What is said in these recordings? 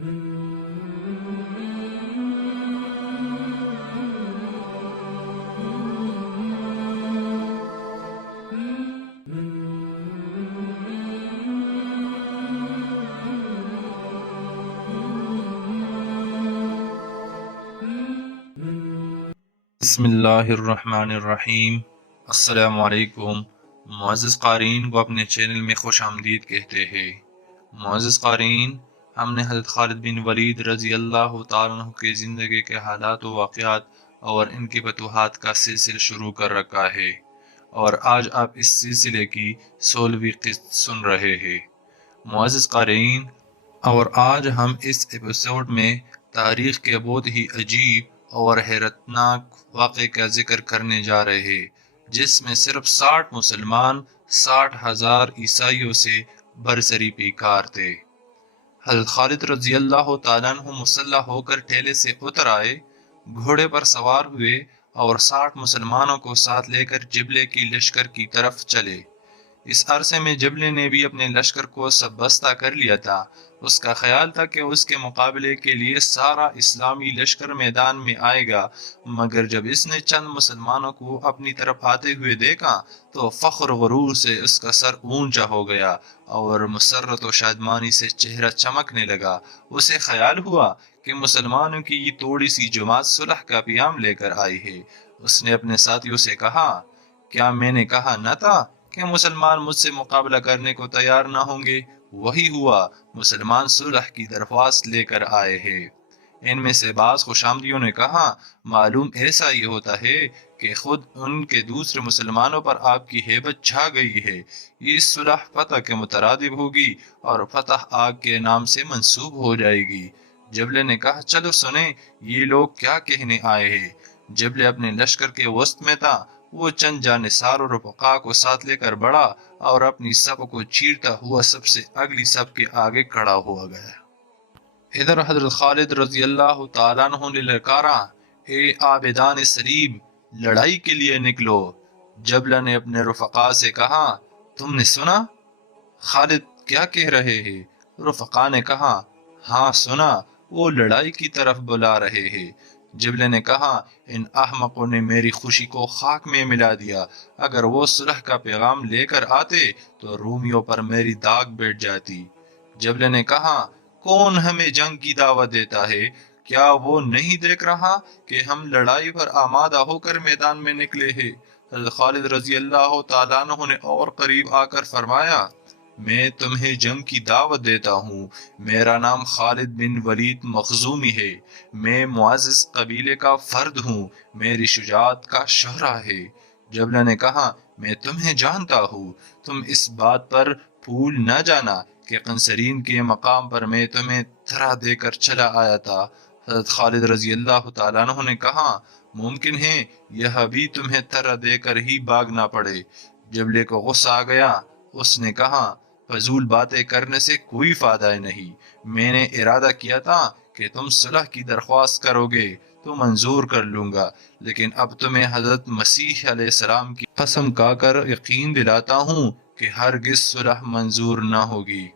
بسم اللہ الرحمن الرحیم۔ السلام علیکم معزز قارئین کو اپنے چینل میں خوش آمدید کہتے ہیں۔ معزز قارئین، ہم نے حضرت خالد بن ولید رضی اللہ تعالیٰ عنہ کے زندگی کے حالات و واقعات اور ان کی فتوحات کا سلسلہ شروع کر رکھا ہے، اور آج آپ اس سلسلے کی 16ویں قسط سن رہے ہیں۔ معزز قارئین، اور آج ہم اس ایپیسوڈ میں تاریخ کے بہت ہی عجیب اور حیرتناک واقعے کا ذکر کرنے جا رہے ہیں، جس میں صرف 60 مسلمان 60,000 عیسائیوں سے برسری پیکار تھے۔ حضرت خالد رضی اللہ تعالیٰ عنہ مسلح ہو کر ٹھیلے سے اتر آئے، گھوڑے پر سوار ہوئے اور 60 مسلمانوں کو ساتھ لے کر جبلے کی لشکر کی طرف چلے۔ اس عرصے میں جبلے نے بھی اپنے لشکر کو سب بستہ کر لیا تھا۔ اس کا خیال تھا کہ اس کے مقابلے کے لیے سارا اسلامی لشکر میدان میں آئے گا، مگر جب اس نے چند مسلمانوں کو اپنی طرف آتے ہوئے دیکھا تو فخر و غرور سے اس کا سر اونچا ہو گیا اور مسرت و شادمانی سے چہرہ چمکنے لگا۔ اسے خیال ہوا کہ مسلمانوں کی یہ تھوڑی سی جماعت صلح کا پیام لے کر آئی ہے۔ اس نے اپنے ساتھیوں سے کہا، کیا میں نے کہا نہ تھا کہ مسلمان مجھ سے مقابلہ کرنے کو تیار نہ ہوں گے؟ وہی ہوا، مسلمان صلح کی درخواست لے کر آئے ہیں۔ ان میں سے بعض خوشامدیوں نے کہا، معلوم ایسا ہی ہوتا ہے کہ خود ان کے دوسرے مسلمانوں پر آپ کی ہیبت چھا گئی ہے۔ یہ صلح فتح کے مترادف ہوگی اور فتح آگ کے نام سے منسوب ہو جائے گی۔ جبلے نے کہا، چلو سنیں یہ لوگ کیا کہنے آئے ہیں۔ جبلے اپنے لشکر کے وسط میں تھا۔ وہ چند جانثار اور رفقا کو ساتھ لے کر بڑھا اور اپنی صف کو چیرتا ہوا سب سے اگلی صف کے آگے کھڑا ہوا گیا۔ ادھر حضرت خالد رضی اللہ تعالیٰ عنہ نے للکارا، اے عابدان صلیب، لڑائی کے لیے نکلو۔ جبلہ نے اپنے رفقا سے کہا، تم نے سنا خالد کیا کہہ رہے ہیں؟ رفقا نے کہا، ہاں سنا، وہ لڑائی کی طرف بلا رہے ہیں۔ جبلے نے کہا، ان احمقوں نے میری خوشی کو خاک میں ملا دیا۔ اگر وہ صلح کا پیغام لے کر آتے تو رومیوں پر میری داغ بیٹھ جاتی۔ جبلے نے کہا، کون ہمیں جنگ کی دعوت دیتا ہے؟ کیا وہ نہیں دیکھ رہا کہ ہم لڑائی پر آمادہ ہو کر میدان میں نکلے ہیں؟ حضرت خالد رضی اللہ تعالیٰ عنہ نے اور قریب آ کر فرمایا، میں تمہیں جنگ کی دعوت دیتا ہوں۔ میرا نام خالد بن ولید مخزومی ہے۔ میں معزز قبیلے کا فرد ہوں۔ میری شجاعت کا شہرہ ہے۔ جبلہ نے کہا، میں تمہیں جانتا ہوں۔ تم اس بات پر بھول نہ جانا کہ قنصرین کے مقام پر میں تمہیں تھرا دے کر چلا آیا تھا۔ حضرت خالد رضی اللہ تعالیٰ عنہ نے کہا، ممکن ہے یہ بھی تمہیں تھرا دے کر ہی بھاگنا پڑے۔ جبلے کو غصہ آ گیا۔ اس نے کہا، فضول باتیں کرنے سے کوئی فائدہ نہیں۔ میں نے ارادہ کیا تھا کہ تم صلح کی درخواست کرو گے تو منظور کر لوں گا، لیکن اب تمہیں حضرت مسیح علیہ السلام کی قسم کھا کر یقین دلاتا ہوں کہ ہرگز صلح منظور نہ ہوگی۔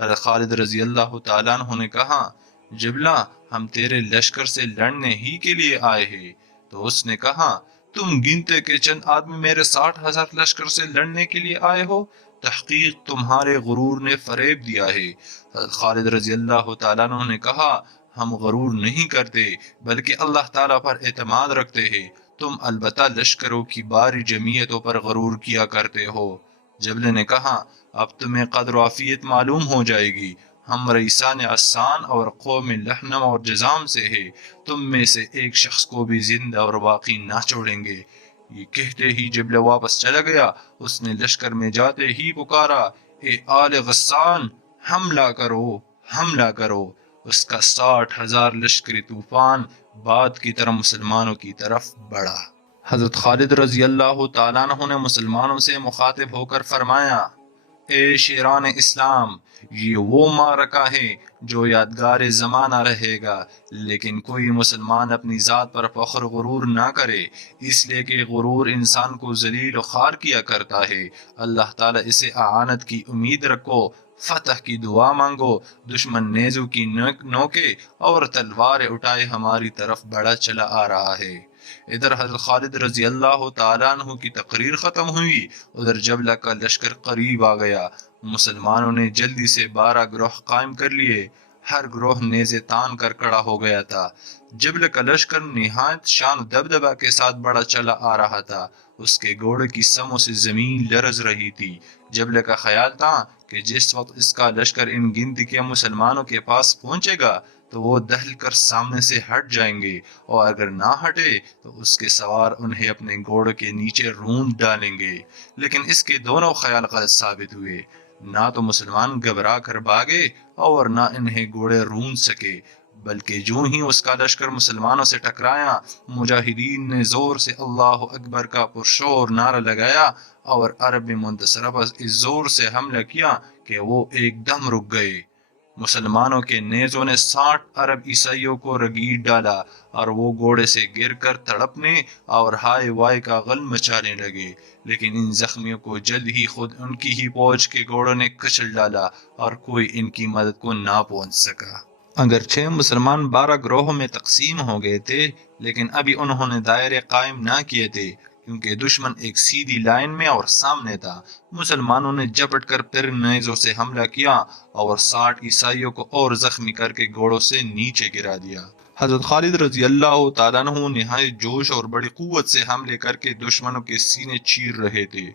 حضرت خالد رضی اللہ تعالیٰ عنہ نے کہا، جبلہ ہم تیرے لشکر سے لڑنے ہی کے لیے آئے ہیں۔ تو اس نے کہا، تم گنتے کہ چند آدمی میرے 60,000 لشکر سے لڑنے کے لیے آئے ہو؟ تحقیق تمہارے غرور نے فریب دیا ہے۔ حضرت خالد رضی اللہ تعالیٰ عنہ نے کہا، ہم غرور نہیں کرتے بلکہ اللہ تعالیٰ پر اعتماد رکھتے ہیں۔ تم البتہ لشکروں کی باری جمعیتوں پر غرور کیا کرتے ہو۔ جبلے نے کہا، اب تمہیں قدر و عافیت معلوم ہو جائے گی۔ ہم رئیسان عسان اور قوم لحنم اور جزام سے ہے۔ تم میں سے ایک شخص کو بھی زندہ اور باقی نہ چھوڑیں گے۔ یہ کہتے ہی جبلہ واپس چلا گیا۔ اس نے لشکر میں جاتے ہی پکارا، اے آل غسان، حملہ کرو، حملہ کرو۔ اس کا 60,000 لشکری طوفان بعد کی طرح مسلمانوں کی طرف بڑھا۔ حضرت خالد رضی اللہ تعالیٰ عنہ نے مسلمانوں سے مخاطب ہو کر فرمایا، اے شیران اسلام، یہ وہ معرکہ ہے جو یادگار زمانہ رہے گا، لیکن کوئی مسلمان اپنی ذات پر فخر غرور نہ کرے، اس لیے کہ غرور انسان کو ذلیل و خوار کیا کرتا ہے۔ اللہ تعالیٰ اسے اعانت کی امید رکھو، فتح کی دعا مانگو، دشمن نیزوں کی نوکے اور تلواریں اٹھائے ہماری طرف بڑھا چلا آ رہا ہے۔ ادھر حضرت خالد رضی اللہ تعالیٰ عنہ کی تقریر ختم ہوئی، ادھر جبلہ کا لشکر قریب آ گیا۔ مسلمانوں نے جلدی سے 12 گروہ قائم کر لیے، ہر گروہ نیزے تان کر کھڑا ہو گیا تھا۔ جبل کا لشکر نہایت شان و دبدبہ کے ساتھ بڑا چلا آ رہا تھا، اس کے گھوڑے کی سموں سے زمین لرز رہی تھی۔ جبل کا خیال تھا کہ جس وقت اس کا لشکر ان گنتی کے مسلمانوں کے پاس پہنچے گا تو وہ دہل کر سامنے سے ہٹ جائیں گے، اور اگر نہ ہٹے تو اس کے سوار انہیں اپنے گھوڑے کے نیچے روند ڈالیں گے۔ لیکن اس کے دونوں خیال غلط ثابت ہوئے، نہ تو مسلمان گھبرا کر بھاگے اور نہ انہیں گھوڑے روند سکے، بلکہ جو ہی اس کا لشکر مسلمانوں سے ٹکرایا، مجاہدین نے زور سے اللہ اکبر کا پرشور نعرہ لگایا اور عرب منتصرہ پر اس زور سے حملہ کیا کہ وہ ایک دم رک گئے۔ مسلمانوں کے نیزوں نے 60 عرب عیسائیوں کو رگیڑ ڈالا اور وہ گھوڑے سے گر کر تڑپنے اور ہائے وائے کا غل مچانے لگے، لیکن ان زخمیوں کو جلد ہی خود ان کی ہی فوج کے گھوڑوں نے کچل ڈالا اور کوئی ان کی مدد کو نہ پہنچ سکا۔ اگرچہ مسلمان 12 گروہوں میں تقسیم ہو گئے تھے، لیکن ابھی انہوں نے دائرے قائم نہ کیے تھے، کیونکہ دشمن ایک سیدھی لائن میں اور سامنے تھا۔ مسلمانوں نے جپٹ کر پھر نیزوں سے حملہ کیا اور 60 عیسائیوں کو اور زخمی کر کے گھوڑوں سے نیچے گرا دیا۔ حضرت خالد رضی اللہ تعالیٰ عنہ نہایت جوش اور بڑی قوت سے حملے کر کے دشمنوں کے سینے چیر رہے تھے۔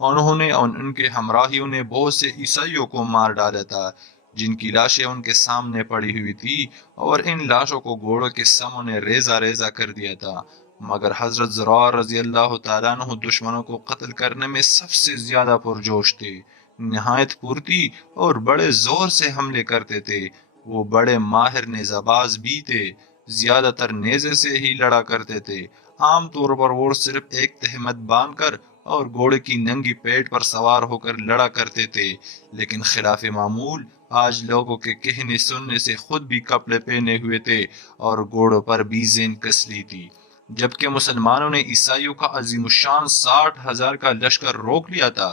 انہوں نے اور ان کے ہمراہیوں نے بہت سے عیسائیوں کو مار ڈالا تھا، جن کی لاشیں ان کے سامنے پڑی ہوئی تھی، اور ان لاشوں کو گھوڑوں کے سموں نے ریزہ ریزہ کر دیا تھا۔ مگر حضرت زرار رضی اللہ تعالیٰ عنہ دشمنوں کو قتل کرنے میں سب سے زیادہ پرجوش تھے، نہایت پھرتی اور بڑے زور سے حملے کرتے تھے۔ وہ بڑے ماہر نیزہ باز بھی تھے، زیادہ تر نیزے سے ہی لڑا کرتے تھے۔ عام طور پر وہ صرف ایک تہمت باندھ کر اور گھوڑے کی ننگی پیٹ پر سوار ہو کر لڑا کرتے تھے، لیکن خلاف معمول آج لوگوں کے کہنے سننے سے خود بھی کپڑے پہنے ہوئے تھے اور گھوڑوں پر بھی زین کس لی تھی۔ جبکہ مسلمانوں نے عیسائیوں کا عظیم الشان 60,000 کا لشکر روک لیا تھا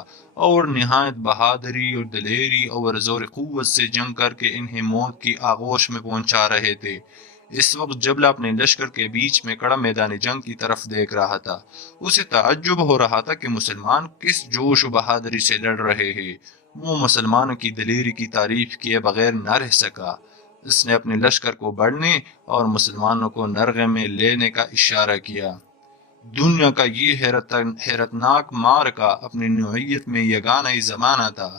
اور نہایت بہادری اور دلیری اور زور قوت سے جنگ کر کے انہیں موت کی آغوش میں پہنچا رہے تھے۔ اس وقت جبلہ اپنے لشکر کے بیچ میں کڑا میدان جنگ کی طرف دیکھ رہا تھا۔ اسے تعجب ہو رہا تھا کہ مسلمان کس جوش و بہادری سے لڑ رہے ہیں۔ وہ مسلمانوں کی دلیری کی تعریف کیے بغیر نہ رہ سکا۔ اس نے اپنے لشکر کو بڑھنے اور مسلمانوں کو نرغے میں لینے کا اشارہ کیا۔ دنیا کا یہ حیرتناک معرکہ اپنی نوعیت میں یگانہ زمانہ تھا۔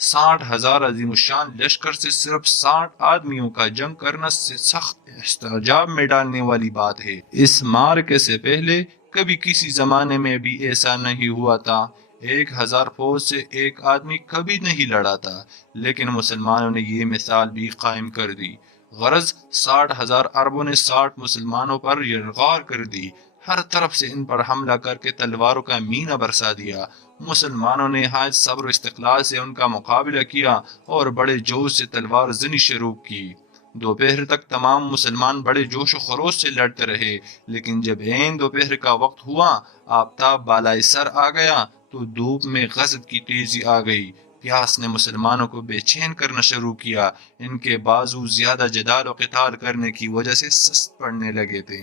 60,000 عظیم الشان لشکر سے صرف 60 آدمیوں کا جنگ کرنا سخت استعجاب میں ڈالنے والی بات ہے۔ اس معرکے سے پہلے کبھی کسی زمانے میں بھی ایسا نہیں ہوا تھا۔ 1000 فوج سے ایک آدمی کبھی نہیں لڑا تھا، لیکن مسلمانوں نے یہ مثال بھی قائم کر دی۔ غرض 60,000 عربوں نے 60 مسلمانوں پر یلغار کر دی، ہر طرف سے ان پر حملہ کر کے تلواروں کا مینہ برسا دیا۔ مسلمانوں نے نہایت صبر و استقلال سے ان کا مقابلہ کیا اور بڑے جوش سے تلوار زنی شروع کی۔ دوپہر تک تمام مسلمان بڑے جوش و خروش سے لڑتے رہے، لیکن جب عین دوپہر کا وقت ہوا، آفتاب بالائے سر آ گیا تو دھوپ میں غضب کی تیزی آ گئی۔ پیاس نے مسلمانوں کو بے چین کرنا شروع کیا، ان کے بازو زیادہ جدال و قتال کرنے کی وجہ سے سست پڑنے لگے تھے۔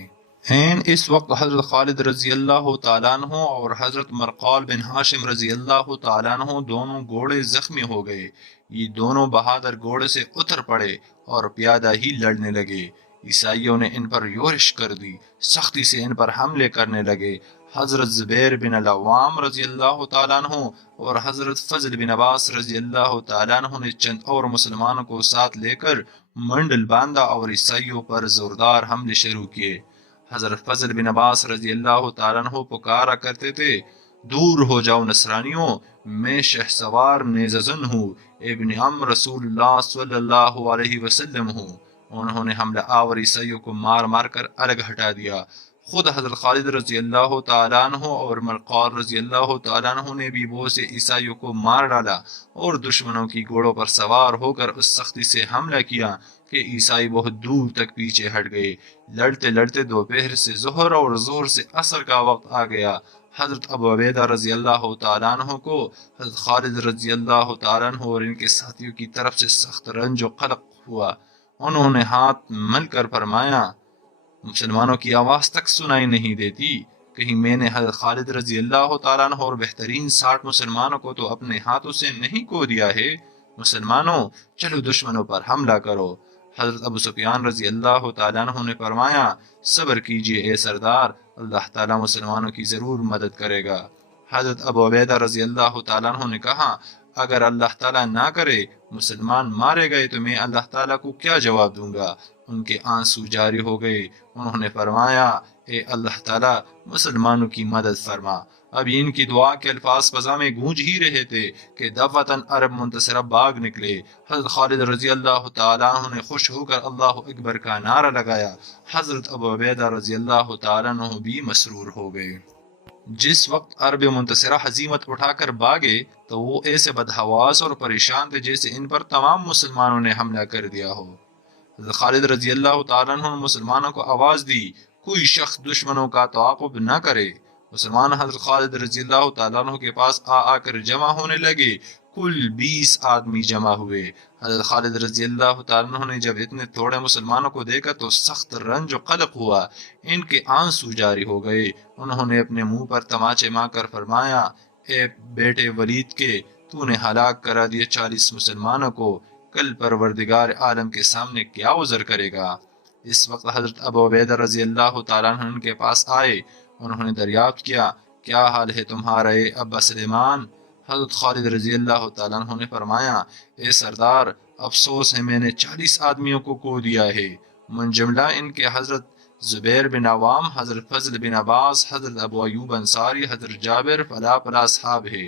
اس وقت حضرت خالد رضی اللہ تعالیٰ عنہ اور حضرت مرقال بن ہاشم رضی اللہ تعالیٰ عنہ دونوں گھوڑے زخمی ہو گئے۔ یہ دونوں بہادر گھوڑے سے اتر پڑے اور پیادہ ہی لڑنے لگے۔ عیسائیوں نے ان پر یورش کر دی، سختی سے ان پر حملے کرنے لگے۔ حضرت زبیر بن العوام رضی اللہ تعالیٰ عنہ اور حضرت فضل بن عباس رضی اللہ تعالیٰ عنہ نے چند اور مسلمانوں کو ساتھ لے کر منڈل باندھا اور عیسائیوں پر زوردار حملے شروع کیے۔ حضرت فضل بن عباس رضی اللہ تعالیٰ عنہ پکارا کرتے تھے، دور ہو جاؤ نصرانیوں، میں شہسوار نیزہ زن ہوں، ابن عم رسول اللہ صلی اللہ علیہ وسلم ہوں۔ انہوں نے حملہ آور عیسائیوں کو مار مار کر الگ ہٹا دیا۔ خود حضرت خالد رضی اللہ تعالیٰ عنہ اور مرقار رضی اللہ تعالیٰ عنہ نے بھی بہت سے عیسائیوں کو مار ڈالا اور دشمنوں کی گھوڑوں پر سوار ہو کر اس سختی سے حملہ کیا کہ عیسائی بہت دور تک پیچھے ہٹ گئے۔ لڑتے لڑتے دوپہر سے ظہر اور ظہر سے عصر کا وقت آ گیا۔ حضرت ابو عبیدہ رضی اللہ تعالیٰ عنہ کو حضرت خالد رضی اللہ تعالیٰ عنہ اور ان کے ساتھیوں کی طرف سے سخت رنج و قلق ہوا۔ انہوں نے ہاتھ مل کر فرمایا، مسلمانوں کی آواز تک سنائی نہیں دیتی، کہیں میں نے حضرت خالد رضی اللہ تعالیٰ عنہ اور بہترین 60 مسلمانوں کو تو اپنے ہاتھوں سے نہیں کھو دیا ہے؟ مسلمانوں، چلو دشمنوں پر حملہ کرو۔ حضرت ابو سفیان رضی اللہ تعالیٰ عنہ نے فرمایا، صبر کیجئے اے سردار، اللہ تعالیٰ مسلمانوں کی ضرور مدد کرے گا۔ حضرت ابو عبیدہ رضی اللہ تعالیٰ عنہ نے کہا، اگر اللہ تعالیٰ نہ کرے مسلمان مارے گئے تو میں اللہ تعالیٰ کو کیا جواب دوں گا؟ ان کے آنسو جاری ہو گئے۔ انہوں نے فرمایا، اے اللہ تعالیٰ مسلمانوں کی مدد فرما۔ اب ان کی دعا کے الفاظ فضا میں گونج ہی رہے تھے کہ دفعتاً عرب منتصرہ باغ نکلے۔ حضرت خالد رضی اللہ تعالیٰ عنہ نے خوش ہو کر اللہ اکبر کا نعرہ لگایا۔ حضرت ابو عبیدہ رضی اللہ تعالیٰ عنہ بھی مسرور ہو گئے۔ جس وقت عرب منتصرہ ہزیمت اٹھا کر بھاگے تو وہ ایسے بدحواس اور پریشان تھے جیسے ان پر تمام مسلمانوں نے حملہ کر دیا ہو۔ حضرت خالد رضی اللہ تعالیٰ عنہ نے مسلمانوں کو آواز دی، کوئی شخص دشمنوں کا تعاقب نہ کرے۔ مسلمان حضرت خالد رضی اللہ تعالیٰ عنہ کے پاس آ کر جمع ہونے لگے۔ کل 20 آدمی جمع ہوئے۔ حضرت خالد رضی اللہ تعالیٰ عنہ نے جب اتنے تھوڑے مسلمانوں کو دیکھا تو سخت رنج و قلق ہوا، ان کے آنسو جاری ہو گئے۔ انہوں نے اپنے منہ پر تماچے مار کر فرمایا، اے بیٹے ولید کے، تو نے ہلاک کرا دیے 40 مسلمانوں کو، کل پروردگار عالم کے سامنے کیا عذر کرے گا؟ اس وقت حضرت ابو عبیدہ رضی اللہ تعالیٰ عنہ ان کے پاس آئے۔ انہوں نے دریافت کیا، کیا حال ہے تمہارا اے ابا سلیمان؟ حضرت خالد رضی اللہ تعالیٰ عنہ نے فرمایا، اے سردار، افسوس ہے میں نے 40 آدمیوں کو کھو دیا ہے، من جملہ ان کے حضرت زبیر بن عوام، حضرت فضل بن عباس، حضرت ابو ایوب انصاری، حضرت جابر، فلا فلا اصحاب ہے۔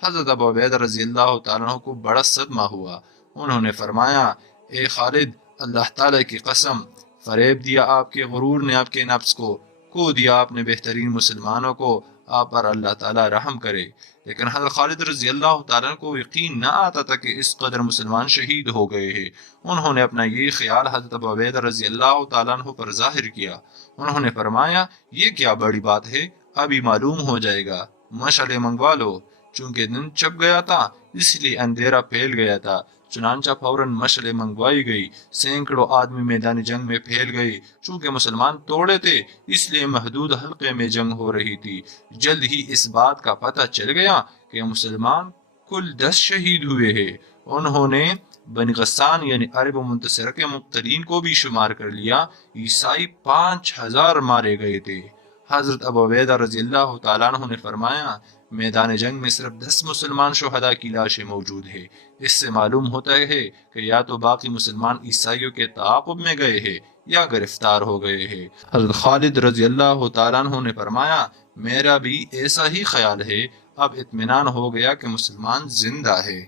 حضرت ابو عبیدہ رضی اللہ تعالیٰ عنہ کو بڑا صدمہ ہوا۔ انہوں نے فرمایا، اے خالد، اللہ تعالیٰ کی قسم، فریب دیا آپ کے غرور نے آپ کے نفس کو، کھو دیا آپ نے بہترین مسلمانوں کو، آپ پر اللہ تعالیٰ رحم کرے۔ لیکن حضرت خالد رضی اللہ تعالیٰ کو یقین نہ آتا تھا کہ اس قدر مسلمان شہید ہو گئے ہیں۔ انہوں نے اپنا یہ خیال حضرت ابو عبیدہ رضی اللہ تعالیٰ عنہ پر ظاہر کیا۔ انہوں نے فرمایا، یہ کیا بڑی بات ہے، ابھی معلوم ہو جائے گا، مشعلیں منگوا لو۔ چونکہ دن چھپ گیا تھا اس لیے اندھیرا پھیل گیا تھا، چنانچہ فوراً مشعلیں منگوائی گئی۔ سینکڑوں آدمی میدان جنگ میں پھیل گئے۔ چونکہ مسلمان توڑے تھے اس لیے محدود حلقے میں جنگ ہو رہی تھی۔ جلد ہی اس بات کا پتہ چل گیا کہ مسلمان کل 10 شہید ہوئے ہیں۔ انہوں نے بنی غسان یعنی عرب منتصرہ کے مقتلین کو بھی شمار کر لیا، عیسائی 5000 مارے گئے تھے۔ حضرت ابو عبیدہ رضی اللہ تعالیٰ عنہ نے فرمایا، میدان جنگ میں صرف 10 مسلمان شہداء کی لاشیں موجود ہیں۔ اس سے معلوم ہوتا ہے کہ یا تو باقی مسلمان عیسائیوں کے تعاقب میں گئے ہیں یا گرفتار ہو گئے ہیں۔ حضرت خالد رضی اللہ تعالیٰ عنہ نے فرمایا، میرا بھی ایسا ہی خیال ہے، اب اطمینان ہو گیا کہ مسلمان زندہ ہے۔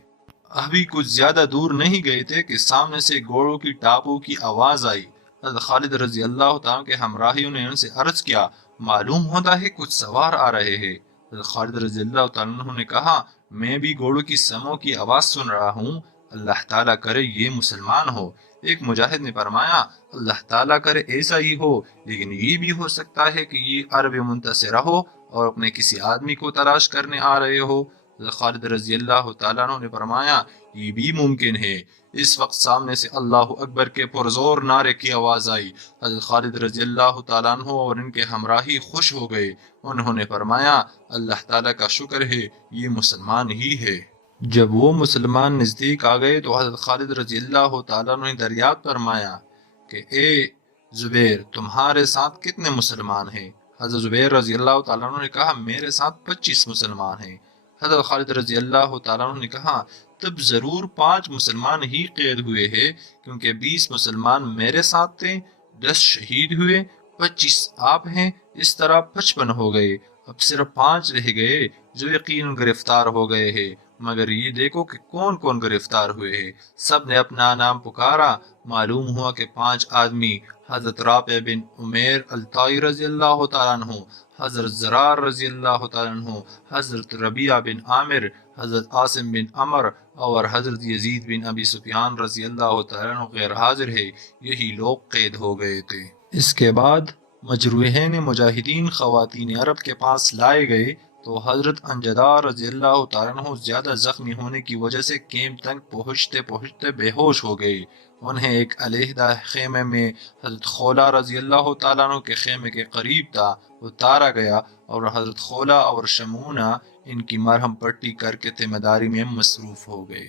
ابھی کچھ زیادہ دور نہیں گئے تھے کہ سامنے سے گھوڑوں کی ٹاپوں کی آواز آئی۔ حضرت خالد رضی اللہ تعالیٰ کے ہمراہیوں نے ان سے عرض کیا، معلوم ہوتا ہے کچھ سوار آ رہے ہیں۔ حضرت خالد رضی اللہ تعالیٰ نے کہا، میں بھی گھوڑوں کی سموں کی آواز سن رہا ہوں، اللہ تعالیٰ کرے یہ مسلمان ہو۔ ایک مجاہد نے فرمایا، اللہ تعالیٰ کرے ایسا ہی ہو، لیکن یہ بھی ہو سکتا ہے کہ یہ عرب منتصرہ ہو اور اپنے کسی آدمی کو تلاش کرنے آ رہے ہو۔ حضرت خالد رضی اللہ تعالیٰ نے فرمایا، یہ بھی ممکن ہے۔ اس وقت سامنے سے اللہ اکبر کے پرزور نعرے کی آواز آئی۔ حضرت خالد رضی اللہ تعالیٰ عنہ اور ان کے ہمراہی خوش ہو گئے۔ انہوں نے فرمایا، اللہ تعالیٰ کا شکر ہے، یہ مسلمان ہی ہے۔ جب وہ مسلمان نزدیک آ گئے تو حضرت خالد رضی اللہ تعالیٰ عنہ نے دریافت فرمایا کہ اے زبیر، تمہارے ساتھ کتنے مسلمان ہیں؟ حضرت زبیر رضی اللہ تعالیٰ عنہ نے کہا، میرے ساتھ 25 مسلمان ہیں۔ حضرت خالد رضی اللہ تعالیٰ عنہ نے کہا، تب ضرور 5 مسلمان ہی قید ہوئے ہیں، کیونکہ 20 مسلمان میرے ساتھ تھے، 10 شہید ہوئے، 25 آپ ہیں، اس طرح 55 ہو گئے۔ اب صرف 5 رہ گئے جو یقیناً گرفتار ہو گئے ہیں، مگر یہ دیکھو کہ کون کون گرفتار ہوئے ہیں۔ سب نے اپنا نام پکارا۔ معلوم ہوا کہ 5 آدمی حضرت رافع بن عمیر الطائی رضی اللہ تعالیٰ عنہ، حضرت زرار رضی اللہ تعالیٰ عنہ، حضرت ربیعہ بن عامر، حضرت عاصم بن عمر اور حضرت یزید بن ابی سفیان رضی اللہ تعالیٰ عنہ غیر حاضر ہے، یہی لوگ قید ہو گئے تھے۔ اس کے بعد مجروحین مجاہدین خواتین عرب کے پاس لائے گئے تو حضرت انجدہ رضی اللہ تعالیٰ عنہ زیادہ زخمی ہونے کی وجہ سے کیمپ تک پہنچتے پہنچتے بے ہوش ہو گئے۔ انہیں ایک علیحدہ خیمے میں حضرت خولہ رضی اللہ تعالیٰ عنہ کے خیمے کے قریب تھا اتارا گیا، اور حضرت خولہ اور شمعونہ ان کی مرہم پٹی کر کے تیمارداری میں مصروف ہو گئے۔